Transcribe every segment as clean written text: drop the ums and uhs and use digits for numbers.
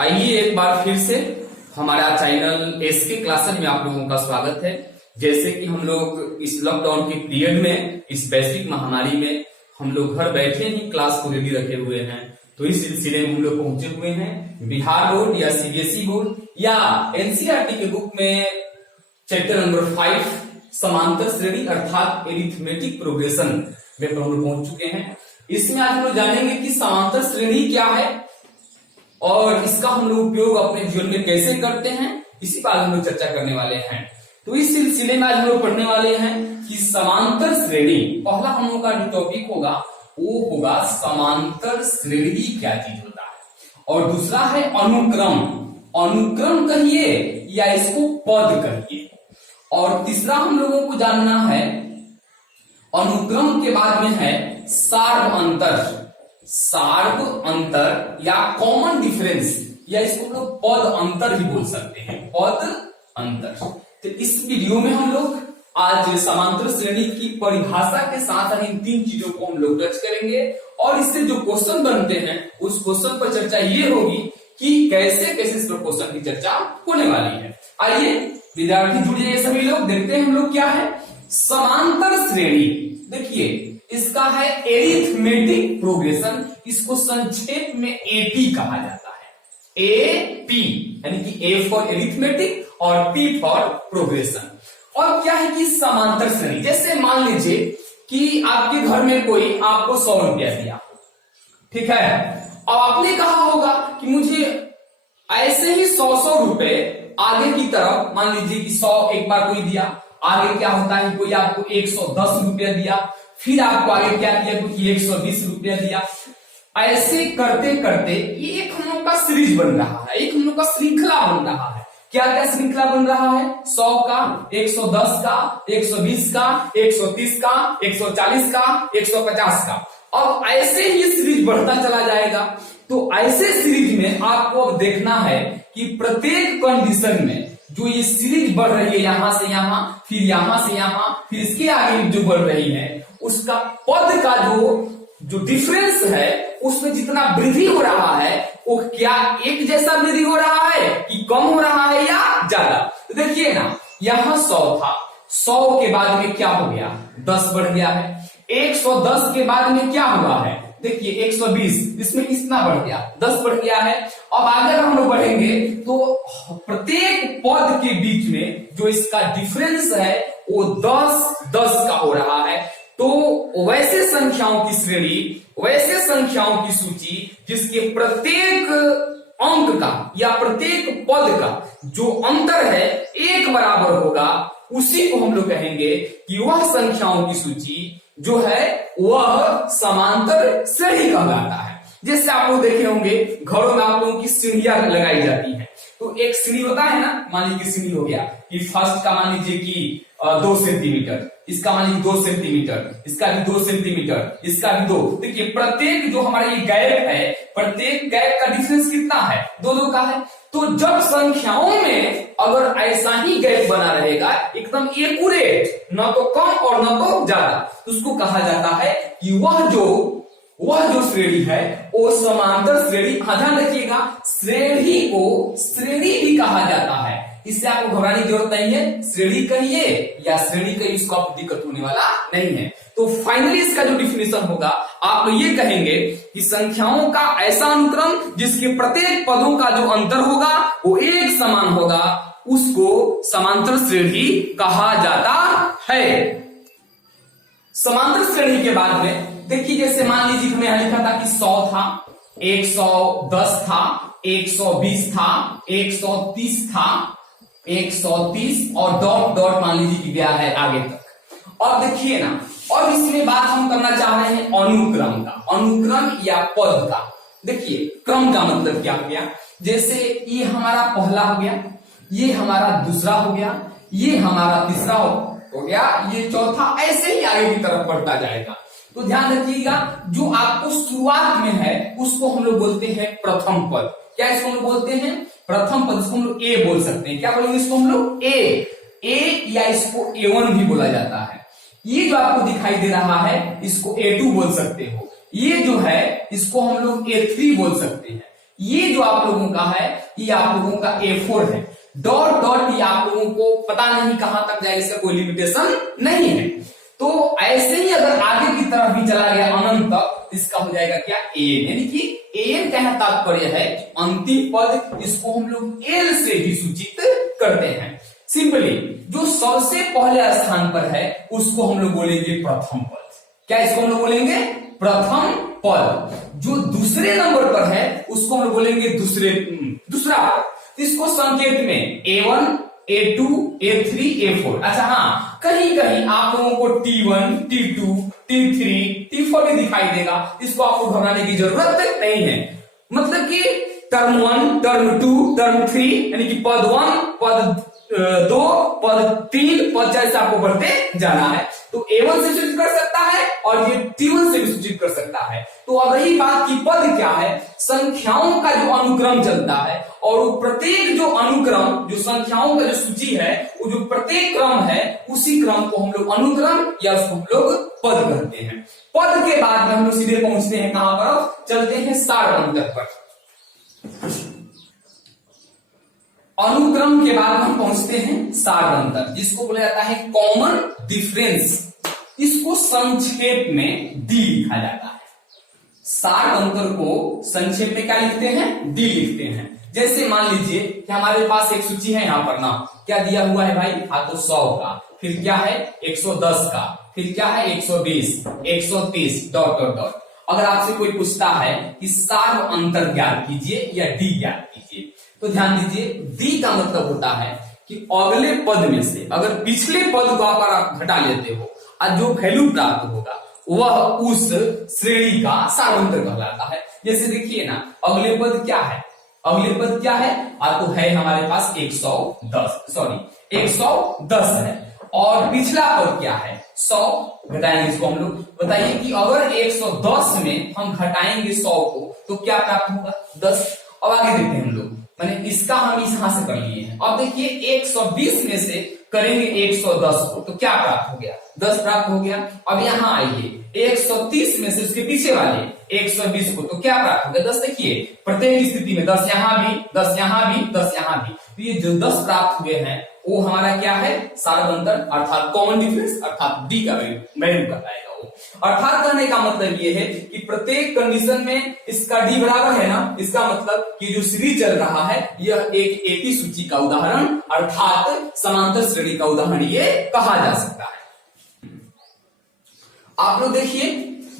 आइए एक बार फिर से हमारा चैनल एसके क्लासेस में आप लोगों का स्वागत है। जैसे कि हम लोग इस लॉकडाउन के पीरियड में, इस वैश्विक महामारी में हम लोग घर बैठे ही क्लास को रेडी रखे हुए हैं, तो इस सिलसिले में हम लोग पहुंचे हुए हैं बिहार बोर्ड या सीबीएसई बोर्ड या एनसीईआरटी के बुक में चैप्टर नंबर 5 समांतर श्रेणी अर्थात एरिथमेटिक प्रोग्रेशन में हम लोग पहुंच चुके हैं। इसमें आज हम लोग जानेंगे कि समांतर श्रेणी क्या है और इसका हम लोग उपयोग अपने जीवन में कैसे करते हैं, इसी पर हम लोग चर्चा करने वाले हैं। तो इस सिलसिले में आज हम लोग पढ़ने वाले हैं कि समांतर श्रेणी, पहला हम लोग का जो टॉपिक होगा वो होगा समांतर श्रेणी क्या चीज होता है, और दूसरा है अनुक्रम। अनुक्रम कहिए या इसको पद कहिए, और तीसरा हम लोगों को जानना है अनुक्रम के बाद में है सार्व अंतर। सार्व अंतर या कॉमन डिफरेंस, या इसको हम लोग पद अंतर भी बोल सकते हैं, पद अंतर। तो इस वीडियो में हम लोग आज समांतर श्रेणी की परिभाषा के साथ इन तीन चीजों को हम लोग टच करेंगे, और इससे जो क्वेश्चन बनते हैं उस क्वेश्चन पर चर्चा ये होगी कि कैसे कैसे इस क्वेश्चन की चर्चा होने वाली है। आइए विद्यार्थी जुड़िए सभी लोग, देखते हैं हम लोग क्या है समांतर श्रेणी। देखिए इसका है एरिथमेटिक प्रोग्रेशन, इसको संक्षेप में एपी कहा जाता है। एपी यानी कि ए फॉर एरिथमेटिक और पी फॉर प्रोग्रेशन। और क्या है कि समांतर श्रेणी, जैसे मान लीजिए कि आपके घर में कोई आपको 100 रुपया दिया, ठीक है, और आपने कहा होगा कि मुझे ऐसे ही 100 रुपए आगे की तरफ, मान लीजिए कि 100 एक बार कोई दिया, आगे क्या होता है कोई आपको 110 रुपया दिया, फिर आपको आगे क्या दिया, क्योंकि 120 रुपया दिया। ऐसे करते करते ये एक हम लोग का सीरीज बन रहा है, एक हम लोग का श्रृंखला बन रहा है। क्या क्या श्रृंखला बन रहा है? 100 का, 110 का, 120 का, 130 का, 140 का, 150 का, और ऐसे ही सीरीज बढ़ता चला जाएगा। तो ऐसे सीरीज में आपको अब देखना है कि प्रत्येक कंडीशन में जो ये सीरीज बढ़ रही है, यहां से यहां, फिर यहां से यहां, फिर इसके आगे जो बढ़ रही है, उसका पद का जो डिफरेंस है उसमें जितना वृद्धि हो रहा है वो क्या एक जैसा वृद्धि हो रहा है कि कम हो रहा है या ज्यादा। तो देखिए ना, यहां 100 था, 100 के बाद में क्या हो गया, 10 बढ़ गया है। 110 के बाद में क्या हुआ है, देखिए 120, इसमें कितना बढ़ गया, 10 बढ़ गया है। अब आगे हम लोग बढ़ेंगे तो प्रत्येक पद के बीच में जो इसका डिफरेंस है वो 10 का हो रहा है। तो वैसे संख्याओं की श्रेणी, वैसे संख्याओं की सूची जिसके प्रत्येक अंक का या प्रत्येक पद का जो अंतर है एक बराबर होगा, उसी को हम लोग कहेंगे कि वह संख्याओं की सूची जो है वह समांतर श्रेणी कहलाता है। जैसे आप लोग देखे होंगे घरों में आप लोगों की सीढ़ियां लगाई जाती हैं, तो एक सीढ़ी होता है ना, मान लीजिए सीढ़ी हो गया कि फर्स्ट का मान लीजिए कि 2 सेंटीमीटर, इसका मान लीजिए 2 सेंटीमीटर, इसका भी 2 सेंटीमीटर, इसका भी 2। देखिए प्रत्येक जो हमारा ये गैप है, प्रत्येक गैप का डिफरेंस कितना है, 2 का है। तो जब संख्याओं में अगर ऐसा ही गैप बना रहेगा एकदम एक्यूरेट, न तो कम और न तो ज्यादा, तो उसको कहा जाता है कि वह जो श्रेणी है वो समांतर श्रेणी। ध्यान रखिएगा, श्रेणी को श्रेणी भी कहा जाता है, इससे आपको घबराने की जरूरत नहीं है। श्रेणी कहिए या श्रेणी कहिए, इसको आपको दिक्कत होने वाला नहीं है। तो फाइनली इसका जो डिफिनेशन होगा आप ये कहेंगे कि संख्याओं का ऐसा अनुक्रम जिसके प्रत्येक पदों का जो अंतर होगा वो एक समान होगा, उसको समांतर श्रेणी कहा जाता है। समांतर श्रेणी के बाद में देखिए, जैसे मान लीजिए हमें यहां लिखा था कि 100 था, 110 था, 120 था, 130 था, 130 और डॉट डॉट मान लीजिए कि गया है आगे तक। और देखिए ना, और इसमें बात हम करना चाह रहे हैं अनुक्रम का, अनुक्रम या पद का। देखिए क्रम का मतलब क्या हो गया, जैसे ये हमारा पहला हो गया, ये हमारा दूसरा हो गया, ये हमारा तीसरा हो गया, ये चौथा, ऐसे ही आगे की तरफ बढ़ता जाएगा। तो ध्यान रखिएगा, जो आपको शुरुआत में है उसको हम लोग बोलते हैं प्रथम पद। क्या इसको हम लोग बोलते हैं? प्रथम पद। इसको हम लोग ए बोल सकते हैं। क्या बोलेंगे इसको हम लोग? ए या इसको A1 भी बोला जाता है। ये जो आपको दिखाई दे रहा है इसको A2 बोल सकते हो। ये जो है इसको हम लोग A3 बोल सकते हैं। ये जो आप लोगों का है ये आप लोगों का A4 है। डॉट डॉट ये आप लोगों को पता नहीं कहां तक जाएगा, इसका कोई लिमिटेशन नहीं है। तो ऐसे ही अगर आगे की तरफ भी चला गया अनंत तक, इसका हो जाएगा क्या an, यानी कि an कहना तात्पर्य है अंतिम पद, इसको हम लोग l से भी सूचित करते हैं। सिंपली जो सबसे पहले स्थान पर है उसको हम लोग बोलेंगे प्रथम पद। क्या इसको हम लोग बोलेंगे प्रथम पद। जो दूसरे नंबर पर है उसको हम लोग बोलेंगे दूसरा पद। इसको संकेत में A1, A2, A3, A4। अच्छा हाँ, कहीं कहीं आप लोगों को T1, T2, T3, T4 भी दिखाई देगा, इसको आपको घबराने की जरूरत नहीं है। मतलब कि टर्म 1, टर्म 2, टर्म 3, यानी कि पद 1, पद 2, पद 3, पद 4 से आपको बढ़ते जाना है। तो A1 से सूचित कर सकता है और ये T1 से भी सूचित कर सकता है। तो अब रही बात की पद क्या है, संख्याओं का जो अनुक्रम चलता है और वो प्रत्येक जो अनुक्रम, जो संख्याओं का जो सूची है, वो जो प्रत्येक क्रम है, उसी क्रम को हम लोग अनुक्रम या उसको हम लोग पद कहते हैं। पद के बाद में हम लोग सीधे पहुंचते हैं कहां पर, चलते हैं सारवंतर पर। अनुक्रम के बाद हम पहुंचते हैं सारवंतर, जिसको बोला जाता है कॉमन डिफरेंस। इसको संक्षेप में डी लिखा जाता है। सारवंतर को संक्षेप में क्या लिखते हैं, डी लिखते हैं। जैसे मान लीजिए कि हमारे पास एक सूची है, यहां पर ना क्या दिया हुआ है भाई, हाँ तो 100 का, फिर क्या है 110 का, फिर क्या है 120, 130 डॉट डॉट डॉट। अगर आपसे कोई पूछता है कि सारवंतर ज्ञात कीजिए या डी ज्ञात कीजिए, तो ध्यान दीजिए डी का मतलब होता है कि अगले पद में से अगर पिछले पद को आप घटा लेते हो और जो वैल्यू प्राप्त होगा वह उस श्रेणी का सारवंतर कहलाता है। जैसे देखिए ना, अगले पद क्या है, अगले पद क्या है, तो है हमारे पास 110 है और पिछला पद क्या है 100, घटाएंगे इसको हम लोग। बताइए कि अगर 110 में हम घटाएंगे 100 को तो क्या प्राप्त होगा 10। अब आगे देखते हैं हम लोग, मैंने इसका हम इस यहां से कर लिए हैं। अब देखिए 120 में से करेंगे 110 को तो क्या प्राप्त हो गया 10 प्राप्त हो गया। अब यहाँ आइए 130 में से उसके पीछे वाले 120 को तो क्या प्राप्त हो गया 10। देखिए प्रत्येक स्थिति में 10 यहाँ भी, 10 यहाँ भी, 10 यहाँ भी, तो ये जो 10 प्राप्त हुए हैं वो हमारा क्या है सारवंतर, अर्थात कॉमन डिफरेंस, अर्थात डी का वैल्यू बताएगा वो। अर्थात कहने का मतलब ये है कि प्रत्येक कंडीशन में इसका डी बराबर है ना, इसका मतलब कि जो सीरीज चल रहा है यह एक एपी सूची का उदाहरण अर्थात समांतर श्रेणी का उदाहरण ये कहा जा सकता है। आप लोग देखिए,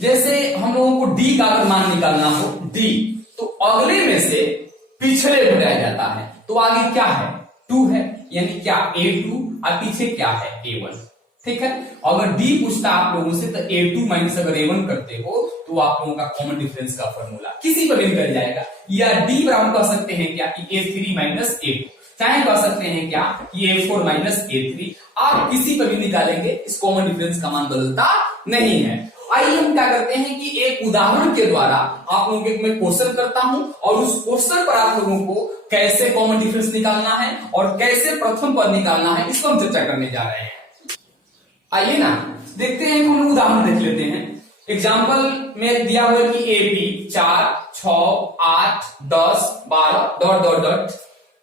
जैसे हम लोगों को डी का अगर मान निकालना हो डी, तो अगले में से पिछले घटाया जाता है, तो आगे क्या है 2 है, यानी क्या A2 और पीछे क्या है A1। ठीक है, अगर डी पूछता आप लोगों से तो A2 माइनस अगर A1 करते हो तो आप लोगों का कॉमन डिफरेंस का फॉर्मूला किसी पर भी निकल जाएगा। या डी पर हम कह सकते हैं क्या कि A3 माइनस A2, चाहे कह सकते हैं क्या कि A4 माइनस A3, आप किसी पर भी निकालेंगे, इस कॉमन डिफरेंस का मान बदलता नहीं है। आइए हम क्या करते हैं कि एक उदाहरण के द्वारा आप लोगों को मैं क्वेश्चन करता हूं और उस क्वेश्चन पर आप लोगों को कैसे कॉमन डिफरेंस निकालना है और कैसे प्रथम पद निकालना है इसको हम चर्चा करने जा रहे हैं। आइए ना देखते हैं, हम उदाहरण देख लेते हैं। एग्जाम्पल में दिया हुआ कि AP 4, 6, 8, 10, 12 डॉट डॉट डॉट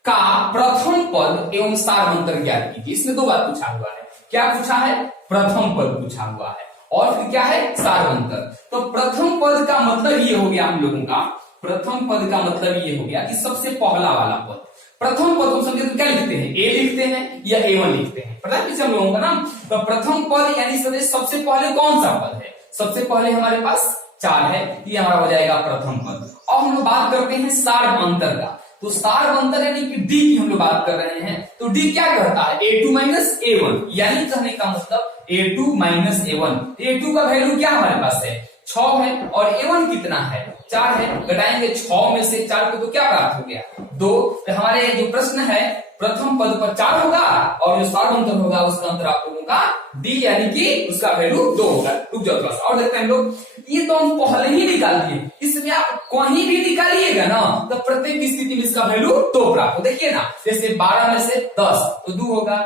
का प्रथम पद एवं सारवंतर ज्ञात कीजिए। इसमें 2 बात पूछा हुआ है। क्या पूछा है, प्रथम पद पूछा हुआ है और फिर क्या है सारवंतर। तो प्रथम पद का मतलब ये हो गया हम लोगों का, प्रथम पद का मतलब ये हो गया कि सबसे पहला वाला पद। प्रथम पद को समझे तो क्या लिखते हैं, A लिखते हैं या A1 लिखते हैं, पता है किसे हम लोगों का नाम। तो प्रथम पद यानी सबसे पहले कौन सा पद है, सबसे पहले हमारे पास 4 है, ये हमारा हो जाएगा प्रथम पद। और हम लोग बात करते हैं सारवंतर का, तो सारवंतर यानी कि डी की हम लोग बात कर रहे हैं। तो डी क्या करता है A2 माइनस A1, यानी कहने का मतलब A2 माइनस A1। A2 का वैल्यू क्या हमारे पास है 6 है और A1 कितना है 4 है, घटाएंगे 6 में से 4 को तो क्या प्राप्त हो गया 2। तो हमारे जो प्रश्न है प्रथम पद पर 4 होगा और जो सारवंतर होगा उसका अंतर आप लोगों का डी यानी कि उसका वैल्यू 2 होगा। रुक जाओ थोड़ा सा और देखते हैं हम लोग, ये तो हम पहले ही निकाल दिए, इसमें आप कहीं भी निकालिएगा ना तो प्रत्येक स्थिति में इसका वैल्यू 2 प्राप्त हो। देखिए ना, जैसे 12 में से 10 तो 2 होगा,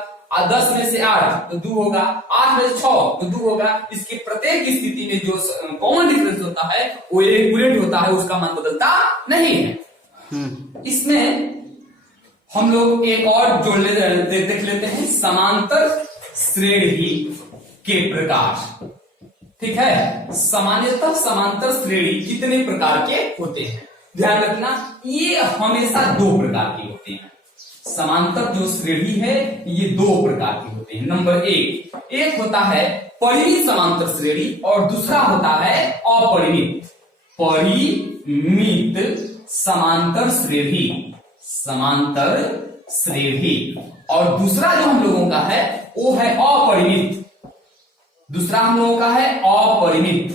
10 में से 8 तो 2 होगा, 8 में से 6 तो 2 होगा। इसकी प्रत्येक स्थिति में जो कॉमन डिफरेंस होता है वो एक उलट होता है, उसका मान बदलता नहीं है। इसमें हम लोग एक और जोड़ देख लेते हैं, समांतर श्रेणी के प्रकार। ठीक है, सामान्यतः समांतर श्रेणी कितने प्रकार के होते हैं? ध्यान रखना, ये हमेशा दो प्रकार के होते हैं। समांतर जो श्रेणी है ये दो प्रकार के होते हैं। नंबर एक होता है परिमित समांतर श्रेणी और दूसरा होता है अपरिमित समांतर श्रेणी। और दूसरा जो हम लोगों का है वो है अपरिमित। दूसरा हम लोगों का है परिमित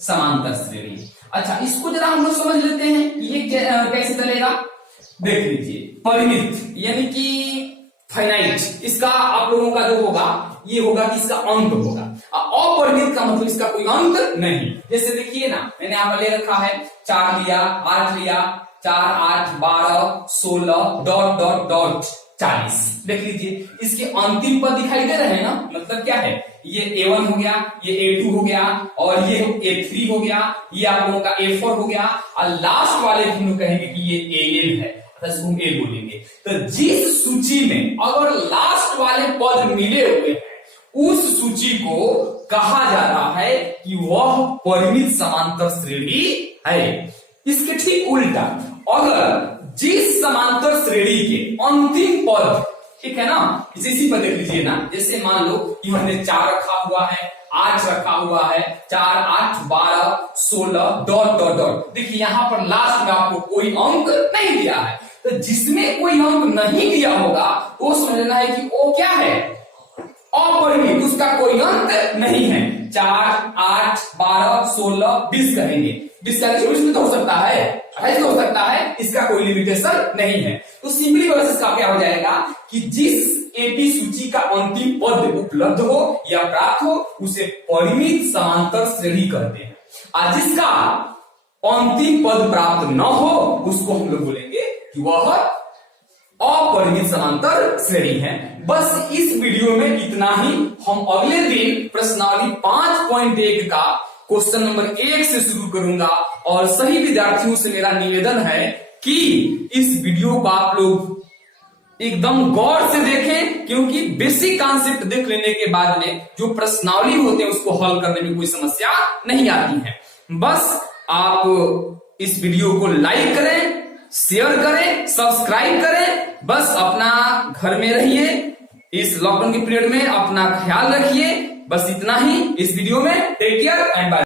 समांतर श्रेणी। अच्छा, इसको जरा हम लोग समझ लेते हैं कि ये कैसे चलेगा। देख लीजिए, परिमित यानी कि फाइनाइट, इसका आप लोगों का जो होगा ये होगा कि इसका अंत होगा। अपरिमित का मतलब इसका कोई अंत नहीं। जैसे देखिए ना, मैंने यहाँ पर ले रखा है 4 लिया, 8 लिया, 4, 8, 12, 16 डॉट डॉट डॉट 40। देख लीजिए, इसके अंतिम पद दिखाई दे रहे हैं ना, मतलब क्या है, ये A1 हो गया, ये A2 हो गया और ये A3 हो गया, ये आप लोगों का A4 हो गया और लास्ट वाले हम लोग कहेंगे कि ये AN है, इसको हम A बोलेंगे। तो जिस सूची में अगर लास्ट वाले पद मिले हुए हैं उस सूची को कहा जाता है कि वह परिमित समांतर श्रेणी है। इसके ठीक उल्टा, अगर जिस समांतर श्रेणी के अंतिम पद, ठीक है ना, इसी पर देख लीजिए ना, जैसे मान लो कि हमने 4 रखा हुआ है, 8 रखा हुआ है, 4, 8, 12, 16 डॉट डॉट डॉट। देखिए यहाँ पर लास्ट में आपको कोई अंक नहीं दिया है, तो जिसमें कोई अंक नहीं दिया होगा वो समझना है कि वो क्या है, अपरिमित, उसका कोई अंत नहीं है। 4, 8, 12, 16, 20 कहेंगे, 20 का 24 में तो हो सकता है, 28 हो सकता है, इसका कोई लिमिटेशन नहीं है। तो सिंपली वर्स इसका क्या हो जाएगा कि जिस एपी सूची का अंतिम पद उपलब्ध हो या प्राप्त हो उसे परिमित समांतर श्रेणी कहते हैं, और जिसका अंतिम पद प्राप्त न हो उसको हम लोग बोलेंगे कि वह अपरिमित समांतर श्रेणी है। बस इस वीडियो में इतना ही। हम अगले दिन प्रश्नावली 5.1 का क्वेश्चन नंबर 1 से शुरू करूंगा और सही विद्यार्थियों से मेरा निवेदन है कि इस वीडियो को आप लोग एकदम गौर से देखें, क्योंकि बेसिक कॉन्सेप्ट देख लेने के बाद में जो प्रश्नावली होते हैं उसको हल करने में कोई समस्या नहीं आती है। बस आप इस वीडियो को लाइक करें, शेयर करें, सब्सक्राइब करें। बस अपना घर में रहिए, इस लॉकडाउन के पीरियड में अपना ख्याल रखिए। बस इतना ही इस वीडियो में। Take care and bye.